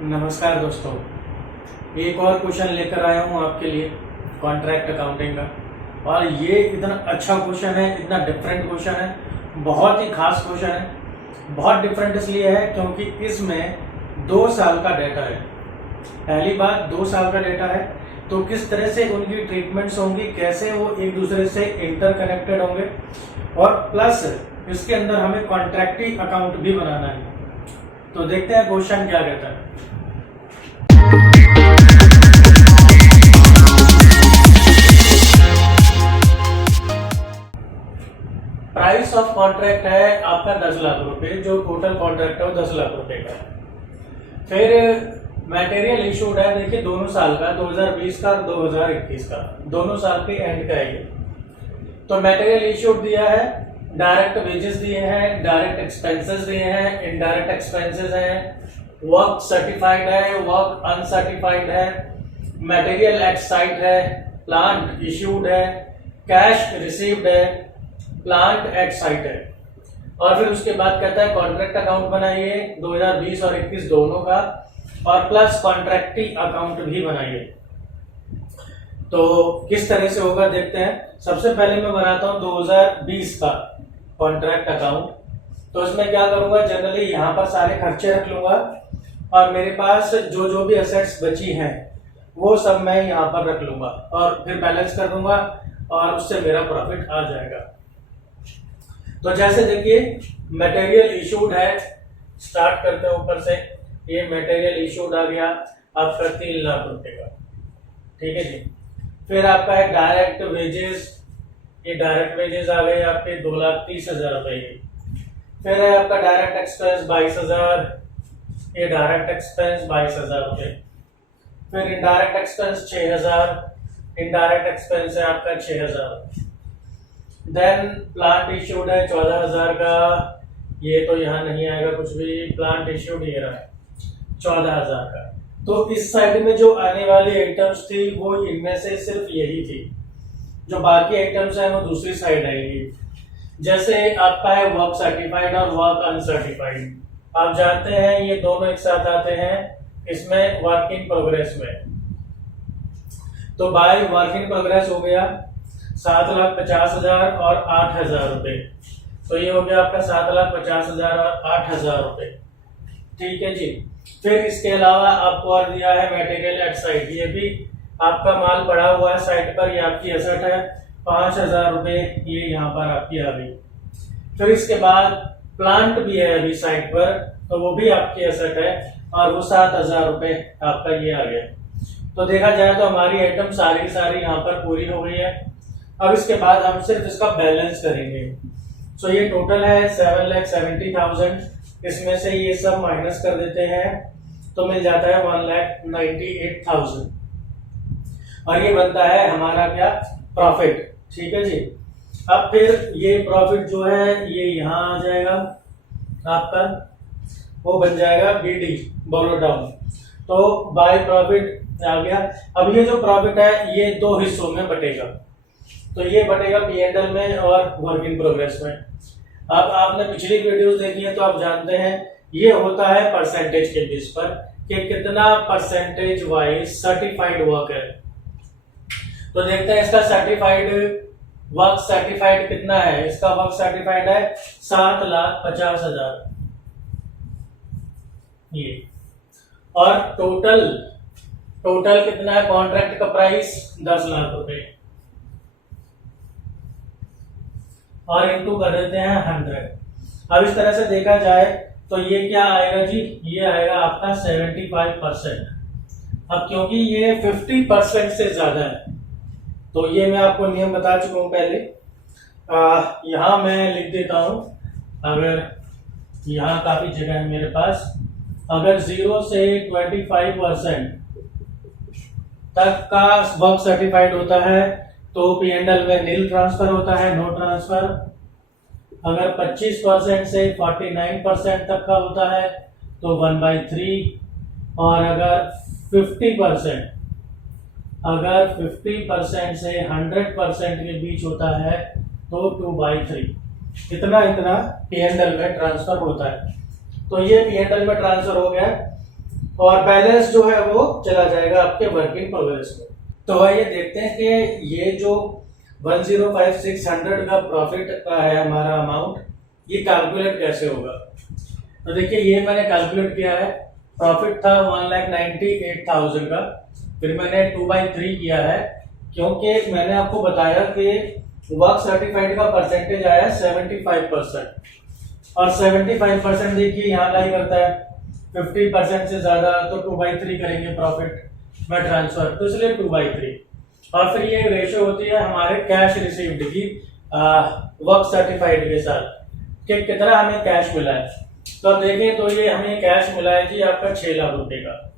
नमस्कार दोस्तों, एक और क्वेश्चन लेकर आया हूँ आपके लिए कॉन्ट्रैक्ट अकाउंटिंग का। और ये इतना अच्छा क्वेश्चन है, इतना डिफरेंट क्वेश्चन है, बहुत ही खास क्वेश्चन है। बहुत डिफरेंट इसलिए है क्योंकि इसमें 2 साल का डेटा है। पहली बात, 2 साल का डेटा है तो किस तरह से उनकी ट्रीटमेंट्स होंगी, कैसे वो एक दूसरे से इंटरकनेक्टेड होंगे, और प्लस इसके अंदर हमें कॉन्ट्रैक्टिंग अकाउंट भी बनाना है। तो देखते हैं क्वेश्चन क्या कहता है। प्राइस ऑफ कॉन्ट्रैक्ट है आपका 10 लाख रुपए, जो टोटल कॉन्ट्रैक्ट है वो 10 लाख रुपए का है। फिर मटेरियल इशूड है, देखिए दोनों साल का, 2020 का और 2021 का, दोनों साल के एंड का है ये। तो मटेरियल इशूड दिया है, डायरेक्ट वेजेस दिए हैं, डायरेक्ट एक्सपेंसेस दिए हैं, इनडायरेक्ट एक्सपेंसेस हैं, वर्क सर्टिफाइड है, वर्क अनसर्टिफाइड है, मटेरियल एट साइट है, प्लांट इशूड है, कैश रिसीव्ड है, प्लांट एट साइट है। और फिर उसके बाद कहता है कॉन्ट्रैक्ट अकाउंट बनाइए 2020 और 21 दोनों का, और प्लस कॉन्ट्रैक्टिंग अकाउंट भी बनाइए। तो किस तरह से होगा देखते हैं। सबसे पहले मैं बनाता हूं 2020 का कॉन्ट्रैक्ट अकाउंट। तो इसमें क्या करूंगा, जनरली यहां पर सारे खर्चे रख लूंगा और मेरे पास जो जो भी एसेट्स बची हैं वो सब मैं यहां पर रख लूंगा और फिर बैलेंस कर दूंगा और उससे मेरा प्रॉफिट आ जाएगा। तो जैसे देखिए मटेरियल इशूड है, स्टार्ट करते हैं ऊपर से। ये मटेरियल इशूड आ गया आपका 3 लाख रुपए का, ठीक है जी। फिर आपका है डायरेक्ट वेजेस, ये डायरेक्ट वेजेस आ गए आपके 2,30,000 रुपए। फिर है आपका डायरेक्ट एक्सपेंस 22,000, ये डायरेक्ट एक्सपेंस 22,000 रुपए। फिर इनडायरेक्ट एक्सपेंस 6,000, इनडायरेक्ट एक्सपेंस है आपका 6,000। देन प्लांट इश्यूड है 14,000 का, ये तो यहाँ नहीं आएगा कुछ भी, प्लांट इश्यूड ये रहा 14,000 का। तो इस साइड में जो आने वाली आइटम्स थी वो इनमें से सिर्फ यही थी, जो बाकी आइटम्स हैं वो दूसरी साइड आएगी। जैसे आपका है वर्क सर्टिफाइड और वर्क अनसर्टिफाइड, आप जानते हैं ये दोनों एक साथ आते हैं इसमें वर्क इन प्रोग्रेस में। तो बाय वर्क इन प्रोग्रेस हो गया 7,50,000 और 8,000 रुपए। तो ये हो गया आपका 7,50,000 और 8,000 रुपए, ठीक है जी। फिर इसके अलावा आपको और दिया है मटेरियल एट साइट, ये भी आपका माल पड़ा हुआ है साइट पर, ये आपकी एसेट है 5,000 रुपए, ये यहाँ पर आपकी आ गई। फिर इसके बाद प्लांट भी है अभी साइट पर, तो वो भी आपकी एसेट है और वो 7,000 रुपए आपका ये आ गया। तो देखा जाए तो हमारी आइटम सारी यहाँ पर पूरी हो गई है। अब इसके बाद हम सिर्फ इसका बैलेंस करेंगे। सो ये टोटल है 7,70,000, इसमें से ये सब माइनस कर देते हैं तो मिल जाता है 1,98,000 और ये बनता है हमारा क्या, प्रॉफिट, ठीक है जी। अब फिर ये प्रॉफिट जो है ये यहाँ आ जाएगा आपका, वो बन जाएगा बीडी, बोलो डाउन। तो बाय प्रॉफिट आ गया। अब ये जो प्रॉफिट है ये 2 हिस्सों में बटेगा, तो ये बटेगा P&L में और वर्क इन प्रोग्रेस में। अब आपने पिछली वीडियोस देखी है तो आप जानते हैं ये होता है परसेंटेज के बेस पर कि कितना परसेंटेज वाइज सर्टिफाइड वर्क है। तो देखते हैं इसका सर्टिफाइड वर्क सर्टिफाइड कितना है। इसका वर्क सर्टिफाइड है 7,50,000 ये, और टोटल कितना है, कॉन्ट्रैक्ट का प्राइस 10 लाख रुपए, और इनटू कर देते हैं 100। अब इस तरह से देखा जाए तो ये क्या आएगा जी, ये आएगा आपका 75%। अब क्योंकि ये 50% से ज्यादा है तो ये मैं आपको नियम बता चुका हूं पहले, यहां मैं लिख देता हूं। अगर यहां काफी जगह है मेरे पास, अगर 0 से 25% तक का वर्क सर्टिफाइड होता है तो P&L में नील ट्रांसफर होता है, नो ट्रांसफर। अगर 25% से 49% तक का होता है तो 1/3, और अगर 50% से 100% के बीच होता है तो 2/3। इतना P&L में ट्रांसफर होता है। तो ये P&L में ट्रांसफर हो गया। और बैलेंस जो है वो चला जाएगा आपके वर्क इन प्रोग्रेस में। तो आइए देखते हैं कि ये जो 105,600 का प्रॉफिट का है हमारा अमाउंट, ये कैलकुलेट कैसे होगा। तो देखिए ये मैंने कैलकुलेट किया है, प्रॉफिट था 1,98,000 का, फिर मैंने 2/3 किया है, क्योंकि मैंने आपको बताया कि वर्क सर्टिफाइड का परसेंटेज आया 75%, और 75% देखिए यहाँ लाई करता है 50% से ज्यादा, तो 2/3 करेंगे प्रॉफिट में ट्रांसफर, तो इसलिए 2/3। और फिर ये रेशियो होती है हमारे कैश रिसीव्ड की वर्क सर्टिफाइड के साथ कि कितना हमें कैश मिला है। तो अब देखें तो ये हमें कैश मिला है जी आपका 6 लाख रुपए का,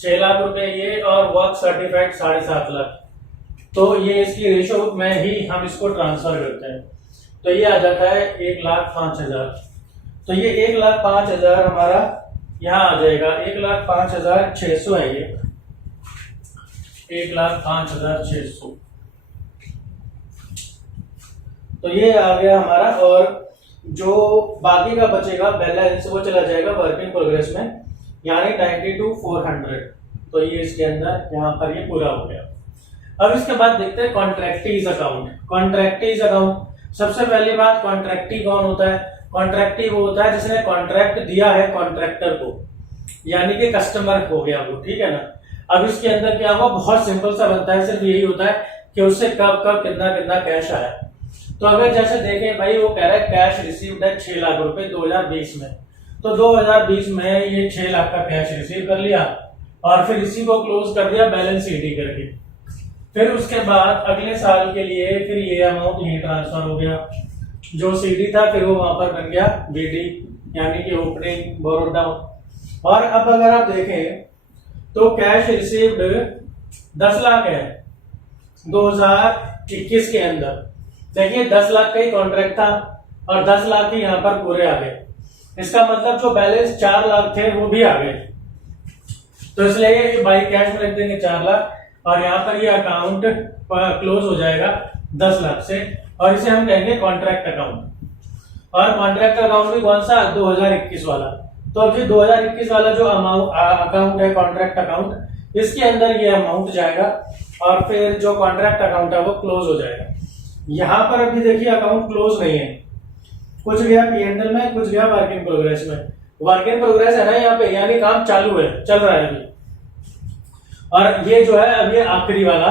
6 लाख रुपए ये, और वर्क सर्टिफाइड 7.5 लाख, तो ये इसकी रेशियो में ही हम इसको ट्रांसफर करते हैं, तो ये आ जाता है 1,05,000। तो ये 1,05,000 हमारा यहाँ आ जाएगा, 1,05,600 है ये, 1,05,600। तो ये आ गया हमारा, और जो बाकी का बचेगा बैलेंस वो चला जाएगा वर्क इन प्रोग्रेस में, यानी 92,400। तो ये इसके अंदर यहाँ पर ये पूरा हो गया। अब इसके बाद देखते हैं कॉन्ट्रैक्टीज अकाउंट। कॉन्ट्रैक्टीज अकाउंट, सबसे पहली बात कॉन्ट्रैक्टी कौन होता है। कॉन्ट्रैक्टी वो होता है जिसने कॉन्ट्रैक्ट दिया है कॉन्ट्रैक्टर को, यानी कि कस्टमर हो गया वो, ठीक है ना। अब इसके अंदर क्या हुआ, बहुत सिंपल सा बनता है, सिर्फ यही होता है कि उससे कब कब कितना कितना कैश आया। तो अगर जैसे देखें भाई, वो कह रहा है कैश रिसीव्ड है 6 लाख रुपए 2020 में, तो 2020 में ये 6 लाख का कैश रिसीव कर लिया और फिर इसी को क्लोज कर दिया बैलेंस शीट करके। फिर उसके बाद अगले साल के लिए फिर ये अमाउंट यही ट्रांसफर हो गया, जो सीडी था फिर वो वहां पर बन गया बीडी, यानी कि ओपनिंग बोरो डाउन। और अब अगर आप देखें तो कैश रिसीव्ड 10 लाख है 2021 के अंदर। देखिए 10 लाख का ही कॉन्ट्रैक्ट था और 10 लाख ही यहाँ पर पूरे आ गए, इसका मतलब जो बैलेंस 4 लाख थे वो भी आ गए। तो इसलिए बाई कैश में लिख देंगे 4 लाख, और यहाँ पर ये अकाउंट क्लोज हो जाएगा 10 लाख से, और इसे हम कहेंगे कॉन्ट्रैक्ट अकाउंट। और कॉन्ट्रैक्ट अकाउंट भी कौन सा, 2021 वाला। तो अभी 2021 वाला जो अकाउंट है कॉन्ट्रैक्ट अकाउंट, इसके अंदर ये अमाउंट जाएगा और फिर जो कॉन्ट्रैक्ट अकाउंट है वो क्लोज हो जाएगा। यहाँ पर अभी देखिए अकाउंट क्लोज नहीं है, कुछ गया P&L में, कुछ गया वर्क इन प्रोग्रेस में। वर्क इन प्रोग्रेस है ना यहाँ पे, यानी काम चालू है, चल रहा है अभी। और ये जो है अभी आखिरी वाला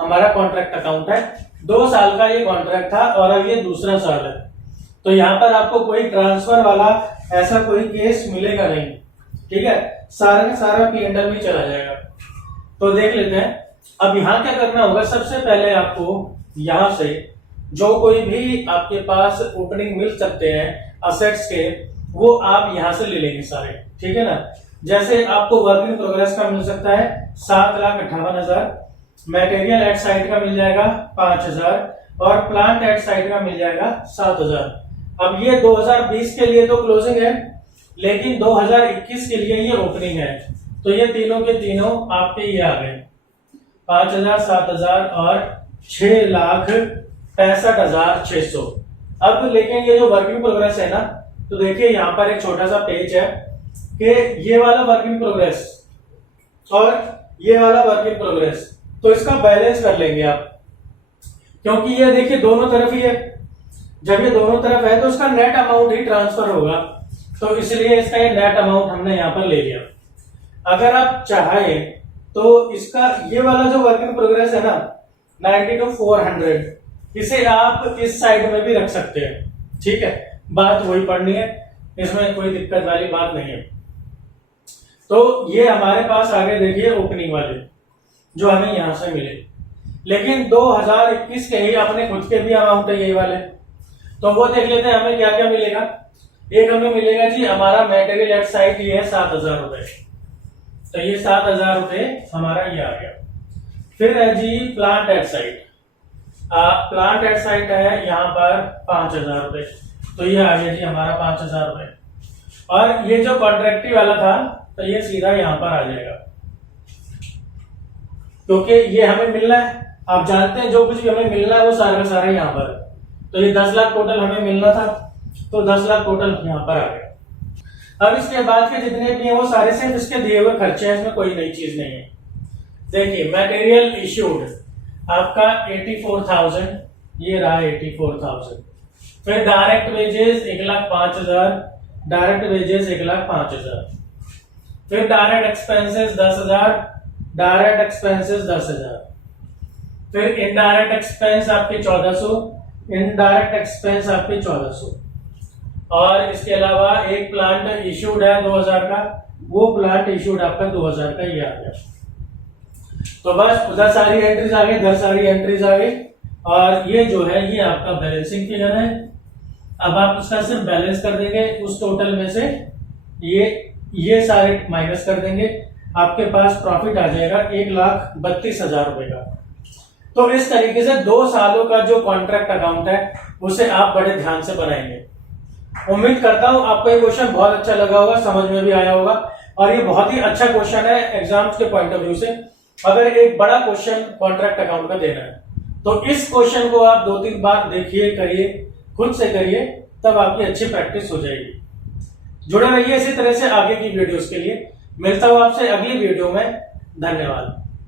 हमारा कॉन्ट्रैक्ट अकाउंट है, 2 साल का ये कॉन्ट्रैक्ट था और अब ये दूसरा साल है। तो यहाँ पर आपको कोई ट्रांसफर वाला ऐसा कोई केस मिलेगा नहीं, ठीक है, सारा का सारा P&L में चला जाएगा। तो देख लेते हैं अब यहाँ क्या करना होगा। सबसे पहले आपको यहाँ से जो कोई भी आपके पास ओपनिंग मिल सकते हैं असेट्स के, वो आप यहाँ से ले लेंगे सारे, ठीक है ना। जैसे आपको वर्क इन प्रोग्रेस का मिल सकता है 7,58,000, मटेरियल एट साइट का मिल जाएगा 5,000, और प्लांट एट साइट का मिल जाएगा 7,000। अब ये 2020 के लिए तो क्लोजिंग है, लेकिन 2021 के लिए ये ओपनिंग है। तो ये तीनों के तीनों आपके ये आ गए 5,000, 7,000 और 6,65,600। अब लेकिन ये जो वर्क इन प्रोग्रेस है ना, तो देखिए यहाँ पर एक छोटा सा पेज है कि ये वाला वर्क इन प्रोग्रेस और ये वाला वर्क इन प्रोग्रेस, तो इसका बैलेंस कर लेंगे आप, क्योंकि ये देखिए दोनों तरफ ही है। जब ये दोनों तरफ है तो उसका नेट अमाउंट ही ट्रांसफर होगा, तो इसलिए इसका ये नेट अमाउंट हमने यहाँ पर ले लिया। अगर आप चाहें तो इसका ये वाला जो वर्क इन प्रोग्रेस है ना 92,400, इसे आप इस साइड में भी रख सकते हैं, ठीक है, बात वही पढ़नी है, इसमें कोई दिक्कत वाली बात नहीं है। तो ये हमारे पास आगे देखिए ओपनिंग वाले जो हमें यहां से मिले, लेकिन 2021 के ही अपने खुद के भी अमाउंट है यही वाले, तो वो देख लेते हैं हमें क्या क्या मिलेगा। एक हमें मिलेगा जी हमारा मटेरियल एट साइट, ये है 7,000 रुपए, तो ये 7,000 रुपए हमारा ये आ गया। फिर है जी plant at site, plant at site है यहाँ पर 5,000 रुपए, तो ये आ गया जी हमारा 5,000 रुपए। और ये जो कॉन्ट्रैक्टी वाला था तो ये सीधा यहाँ पर आ जाएगा, क्योंकि ये हमें मिलना है, आप जानते हैं जो कुछ भी हमें मिलना है वो सारा का सारा यहाँ पर है। तो ये 10 लाख टोटल हमें मिलना था, तो 10 लाख टोटल यहाँ पर आ गया। अब इसके बाद के जितने भी हैं वो सारे सिर्फ इसके दिए हुए खर्चे हैं, इसमें कोई नई चीज नहीं है। देखिए मटेरियल इश्यूड आपका 84,000, ये रहा 84,000। फिर डायरेक्ट वेजेस 1,05,000, डायरेक्ट वेजेस 1,05,000। फिर डायरेक्ट एक्सपेंसेस 10,000, डायरेक्ट एक्सपेंसेस 10,000। फिर इनडायरेक्ट एक्सपेंस आपके 1,400, इनडायरेक्ट एक्सपेंस आपके 1,400। और इसके अलावा एक प्लांट इश्यूड है 2,000 का, वो प्लांट इश्यूड आपका 2,000 का ये आ गया। तो बस उधर सारी एंट्रीज आ गई, इधर सारी एंट्रीज आ गई, और ये जो है ये आपका बैलेंसिंग फिगर है। अब आप उसका सिर्फ बैलेंस कर देंगे, उस टोटल में से ये सारे माइनस कर देंगे, आपके पास प्रॉफिट आ जाएगा 1,32,000 रुपए का। तो इस तरीके से 2 सालों का जो कॉन्ट्रैक्ट अकाउंट है उसे आप बड़े ध्यान से बनाएंगे। उम्मीद करता हूं आपको ये क्वेश्चन बहुत अच्छा लगा होगा, समझ में भी आया होगा, और ये बहुत ही अच्छा क्वेश्चन है एग्जाम्स के पॉइंट ऑफ व्यू से। अगर एक बड़ा क्वेश्चन कॉन्ट्रैक्ट अकाउंट का देना है तो इस क्वेश्चन को आप 2-3 बार देखिए, करिए, खुद से करिए, तब आपकी अच्छी प्रैक्टिस हो जाएगी। जुड़े रहिए इसी तरह से आगे की वीडियोस के लिए। मिलता हूं आपसे अगली वीडियो में। धन्यवाद।